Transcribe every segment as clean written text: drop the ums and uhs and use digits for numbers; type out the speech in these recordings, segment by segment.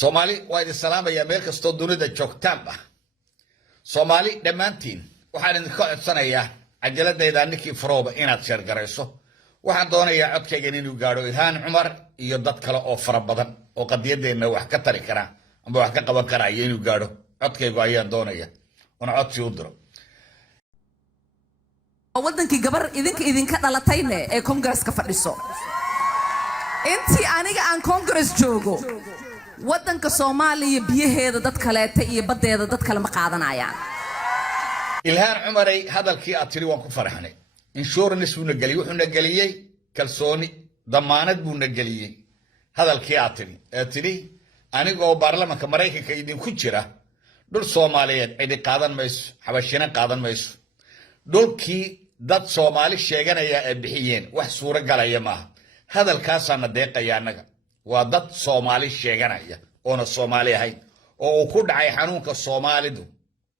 Somali waa idin salaamaya meel kastoo dunida joogtaanba. Somali dhammaantiin waxaan idin ka codsanayaa cajaladayda ninkii Farooba inaad share garayso. Waxaan doonayaa codkayga inuu gaaro Ilhaan Cumar iyo dad kale oo fara badan oo qadiyadeena wax ka tari kara ama wax ka qaban kara inuu gaaro. Codkaygu ayaan doonayaa una codsi u diro. wadankii gabar idinka dhalatayne ee Congress-ka fadhiso. intii aniga aan Congress joogo wadanka Soomaaliya biyaheeda dad kaleeta iyo badeeda dad kale ma qaadanayaan. Ilhaan Cumaray hadalkii aad tiri waan ku faraxnay. Insurance buu na galiyay kalsooni damaanad buu na galiyay. hadalkii aad tiri anigoo baarlamaanka Mareykanka idin ku jira dhul Soomaaliyeed cidi qaadan mayso xabashina qaadan mayso. dhulkii dad Soomaali sheeganaya ay bixiyeen wax suura galaya ma hadalkaasana deeqaya anaga waa dad Soomaali sheeganaya oo Soomaali ahayn oo ku dhacay xanuunka Soomaalidu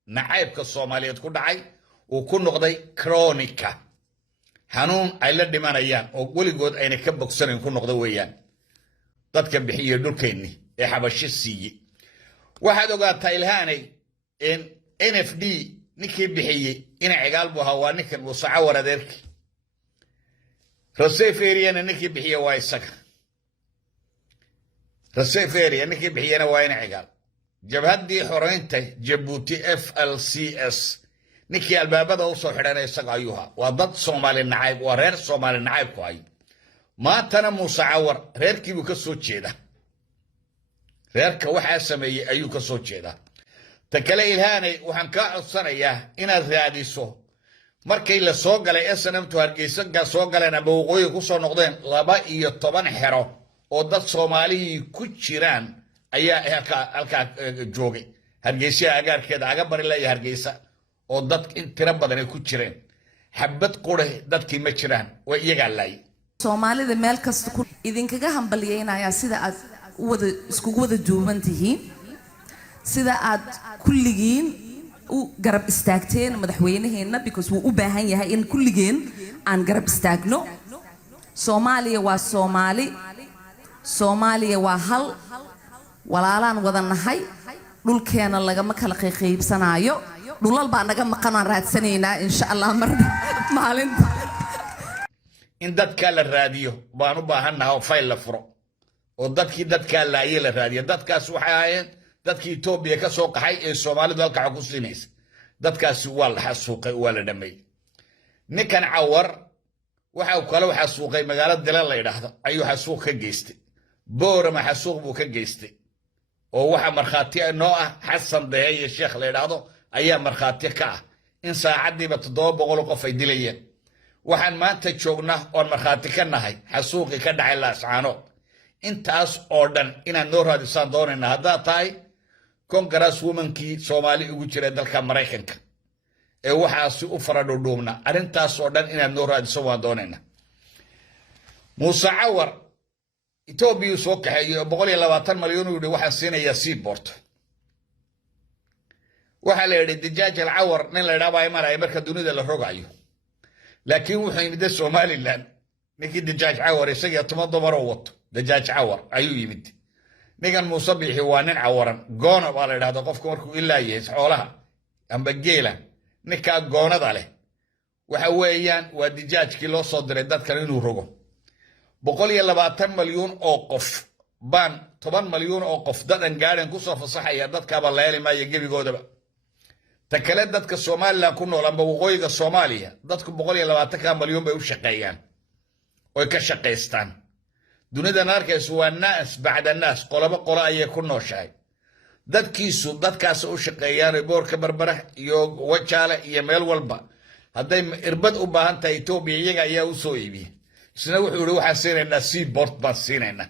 nacaybka Soomaaliyeed ku dhacay oo ku noqday chronica xanuun ay la dhimanayaan oo waligood ayna ka bogsanin ku noqdo weeyaan dadka bixiyay dhulkeenni ee xabashi siiyay waxaad ogaataa Ilhaanay in NFD ninkii bixiyay in cigaal buu ahaa ninkan uu sacawar adeerki Raseferia ninkii bixiyay waa isaga Raseferia ninkii bixiyana waa in cigaal jabhadii xoreynta Djibouti FLCS ninkii albaabada u soo xidhanay isaga ayuha waa dad Soomaali nacayb waa reer Soomaali nacayb ku ay maantana Musacawar reerkii uu ka soo jeeda reerka waxa sameeyay ayuu ka soo jeeda takale Ilhaanay waxaan ka codsanayaa inaad raadiso markay la soo galay SNM to Hargeysa ga soo galeen ama waqooyi ku soo noqdeen 12 xero oo dad Soomaali ku jiraan ayaa halka joogay Hargeysa agaarkeeda aga bari la Hargeysa oo dad intira badan ay ku jireen xabad qore dadkii ma jiraan way iyaga laay Soomaalida meel kasta ku idinkaga hambalyeynaya sida aad isku wada duuban tihiin sida aad kulligiin u garab istaagteen madaxweynaheena because wuu u baahan yahay in kulligeen aan garab istaagno Soomaaliya waa Soomaaliya waa hal walaalaan wada nahay dhulkeena laga ma kala qaybsanaayo dhulal baa naga maqan raadsanaynaa insha Allah maalinta in dadka la raadiyo baan u baahanahay fayl la furo oo dadka laayay la raadiyo dadkaas waxay ahaayeen dadkii Itoobiya ka soo qaxay ee Soomaalidu halka ku siinaysa dadkaasi waa la xasuuqay waa la dhamay ninkan Cawar waxa uu kale waxa suuqay magaalada Dalal la yiraahdo ayuu xasuuq ka geystay boorama xasuuq buu ka geystay oo waxa marxaati noo ah Xasan Dahay Sheekh la yiraahdo ayaa marxaati ka ah in saacadiiba 700 qof ay dilayeen waxaan maanta joognaa oo marxaati ka nahay xasuuqi ka dhacay Laascaanood intaas oo dhan inaan noo raadisaan doonayna hadda tahay Congress womankii Soomaali ugu jira dalka Mareykanka ee waxaasi u faradhoobna arintaas oo dhan inaan noo raadiso waan doonayna Musacawar Itoobiya soo kaxeeyo 120 milyan oo waxaan siinayaa seaport waxa la yiri dijaaj al-Cawar nin la yiraahdo ay marka dunida la rogayo laakiin wuxuu yimid Somaliland ninkii dijaaj Cawar isaga 10 dumar oo wato dijaaj Cawar ayuu yimid nigan Muuse Biixi waa nin cawaran goona baa la yiraahdo qofku markuu ilaa yahay xoolaha amba geela ninka goonada leh waxa weeyaan waa dijaajkii loo soo diray dadkan inuu rogo 120 milyan oo qof baan 10 milyan oo qof dadan gaadhan ku soo fasaxaya dadka ba la yeelmay gebigoodaba takale dadka Soomaaliland ku nool amba waqooyiga Soomaaliya dadku 120 milyan bay u shaqeeyaan oo ka shaqeystaan dunida naarkaysu waa naas bacda naas qolaba qola ay ku nooshahay dadkiisu dadkaas u shaqeeyaan boorka barbara iyo wajaale iyo meel walba haday irbad u baahan tahay Itoobiya iyaga ayaa u soo iibiyay isna wuxuu yiri waxa siinayna seaport baan siinayna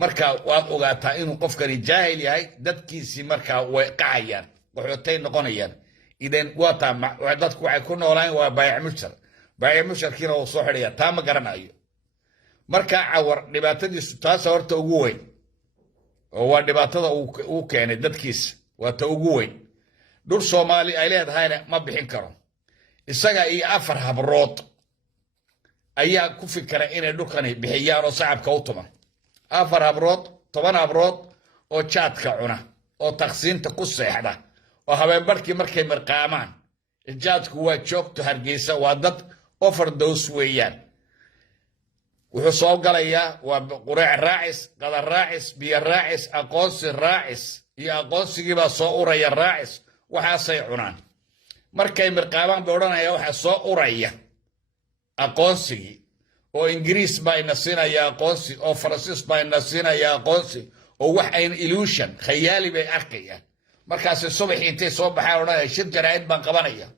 marka waad ogaataa inuu qofkani jaahil yahay dadkiisi marka way qacayaan waxay noqonayaan idan waata dadku waxay ku noolaan waa baayac musharkiina oo soo xiriya taa ma garanayo marka Cawar dhibaatadiisu taas horta ugu weyn oo waa dhibaatada uu keenay dadkiisa waa ta ugu weyn dhul Soomaali ay leedahay ma bixin karo isaga iyo 4 habrood ayaa ku fikira inay dhulkani bixiyaan oo shacabka u tuman 4 habrood 10 habrood oo jaadka cuna oo taqsiinta ku seexda oo habeenbarkii markay mirqaamaan jaadku waa joogto Hargeysa waa dad overdose weeyaan wuxuu soo galayaa waa quraac raacis qadar raacis biyo raacis aqoonsi raacis iyo aqoonsigii baa soo uraya raacis waxaasay cunaan markay mirqaamaan bay odhanaya waxa soo uraya aqoonsigii oo Ingiriis baa ina siinaya aqoonsi oo Faransiis baa ina siinaya aqoonsi oo wax ay illusion khayaali bay arkayaan markaas subaxii intay soo baxaan odhanaya shir jaraa'id baan qabanaya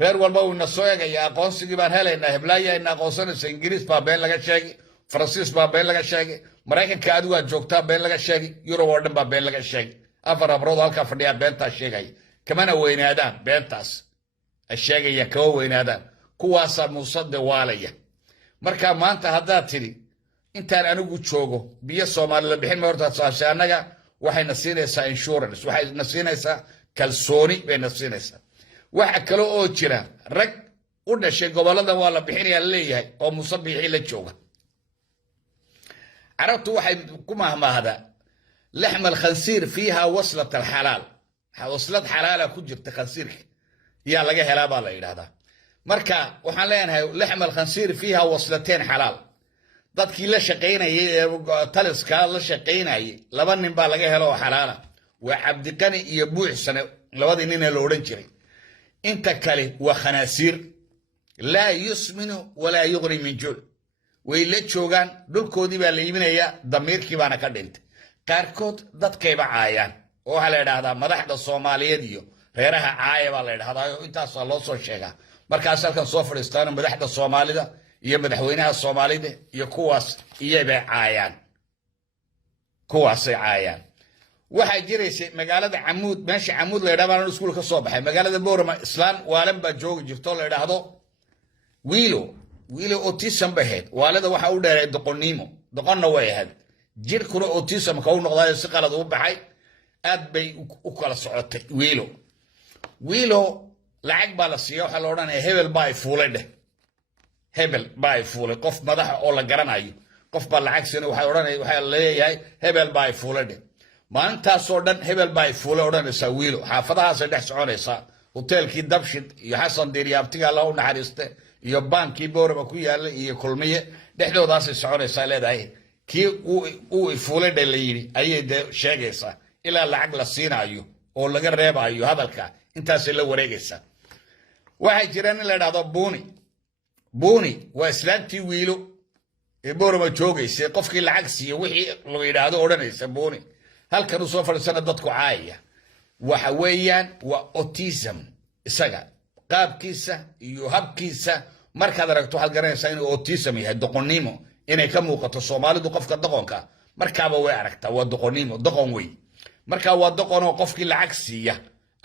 reer walba uu ina soo eegaya aqoonsigii baan helaynaa heblaaya ina aqoonsanaysa Ingiriis baa been laga sheegay Faransiis baa been laga sheegay Mareykanka adigu aad joogtaa been laga sheegay Yurub oo dhan baa been laga sheegay afar abrood halka fadhiya beenta sheegay kamana weynaadaan beentaas sheegaya ka weynaadaan kuwaas muusade waalaya marka maanta haddaad tiri intaan anigu joogo biyo Soomaaliya bixin ma horta saasanaga waxayna siinaysaa insurance waxayna siinaysaa kalsooni bayna siinaysaa waxa kale oo jira rag u dhashay gobolada waa la bixinaya leeyahay oo musabixi la jooga arabtu waxay ku mahmaahda lahm al-khansiir fiha waslat al-halal waslat halala ku jirta khansiirka yaa laga helaa baa la yiraahdaa marka waxaan leenahay lahm al-khansiir fiha waslateen halal dadkii la shaqeynayay taliska la shaqeynayay laba nin baa laga helo halala waa Cabdiqani iyo Buuxsane labadii nin la oran jiray inta kale waa khanaasiir la yusminu wala yughni min jul way la joogan dhulkoodii baa la yiminaya damiirkii baana ka dhintay qaarkood dadkayba caayaan oo waxa la yiraahdaa madaxda Soomaaliyeed iyo reeraha caaya baa la yiraahdaa intaas loo soo sheegaa markaas halkan soo fadhiistaan madaxda Soomaalida iyo madaxweynaha Soomaalida iyo kuwaas iyaba caayaan kuwaasay caayaan waxa jiraysay magaalada Camuud meesha Camuud la yiraahdo iskuul ka soo baxay magaalada Boorama Islaan waalan baa joogi jirto la yiraahdo wiilo autism baheed waalada waxa u dheeray doqonnimo doqonna way ahayd jirkuna autism ka u noqday si qalad u baxay aad bay u kala socotay wiilo lacag baa la siiyo waxa la oranayaa hebel baa ay fuulay dheh hebel baa ay fuulay qof madax oo la garanayo qof baa lacag siin waxa oranay waxa leeyahay hebel baa ay fuulay dheh maantaas oo dhan hebel baa ay fuulay oranaysa wiilo xaafadahaas ay dhex soconaysa hotelkii Dabshid iyo Xasan Diiryaabtiga Allah u naxariiste iyo baankii Boorama ku yaala iyo kulmiye dhexdoodaas ay soconaysa leedahay kii uu fuulay dhaliyay ayay sheegaysa ilaa lacag la siinayo oo laga reebayo hadalka intaas la wareegaysa waxa jiraan in la yiraahdo buuni waa islaantii wiilo ee Boorama joogaysa qofkii lacag siiyo wixii lagu yiraahdo oranaysa buuni halkan uu soo fadhiisana dadku caaya waxa weeyaan waa autism isaga qaabkiisa iyo habkiisa markaad aragto waxaad garanaysaa inuu autism yahay doqonnimo inay ka muuqato Soomaalidu qofka doqonka markaaba way aragtaa waa doqonnimo doqon way marka waa doqon oo qofkii lacag siiya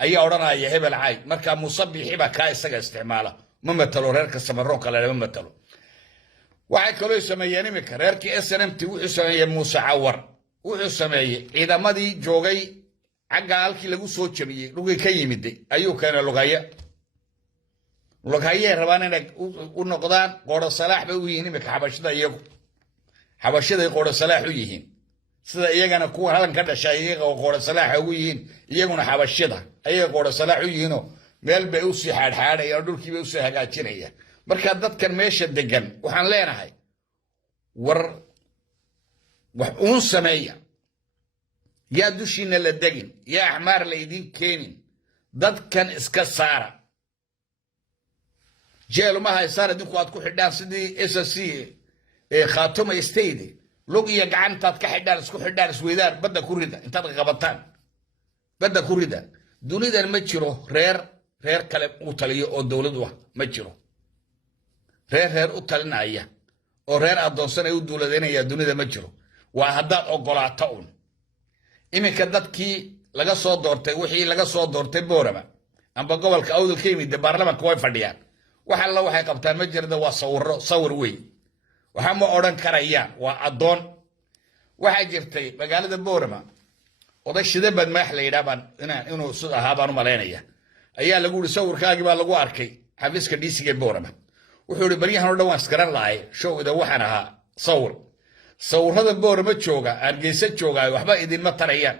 ayaa oranaya hebel caay marka musabixi ba ka isaga isticmaala ma matalo reerka Samaroon kale ma matalo waxa kale oo sameeyeen imika reerkii SNMT wuxuu sameeyay Muuse Cawar wuxuu sameeyay ciidamadii joogay xagga halkii lagu soo jabiyay dhugay ka yimid ayuu keenay lugaya rabaan inay u noqdaan qoor salaax bay u yihiin imika xabashada qoor salaax u yihiin sida iyagana kuwa halan ka dhashay iyaga qoor salaax ugu yihiin iyaguna xabashada ayaga qoor salaax u yihiin meel bay u sii xaadxaadayaan dhulkii bay u soo hagaajinayaan marka dadkan meesha degan waxaan leenahay war wax uun sameeya yaa dushiina la degin yaa axmaar la idin keenin dadkan iska saara jeeluma haysaan idinku aad ku xidhaan sidii SSC ee Khaatuma State lug iyo gacantaad ka xidhaan isku xidhaan isweydaan badda ku rida intaad qabataan badda ku rida dunidan ma jiro reer kale u taliyo oo dawladu ah ma jiro reer u talinaya oo reer adoonsan ay u dawladeynaya dunida ma jiro waa haddaad ogolaato un iminka dadkii laga soo doortay wixii laga soo doortay Boorama amba gobolka Awdal ka yimid baarlamaanka way fadhiyaan waxa la waxay qabtaan ma jirda waa sawir weyn waxa ma oran karayaan waa adoon waxa jirtay magaalada Boorama oday shida bad maax la yiraahdaan inuu sida ahaabaan u maleynaya ayaa lagu yiri sawirkaagi baa lagu arkay xafiiska DCga Boorama wuxuu yiri bariyahan oo dhawaan iskaran laay showda waxaan ahaa sawir sawirada boorama jooga hargeysa jooga waxba idinma tarayaan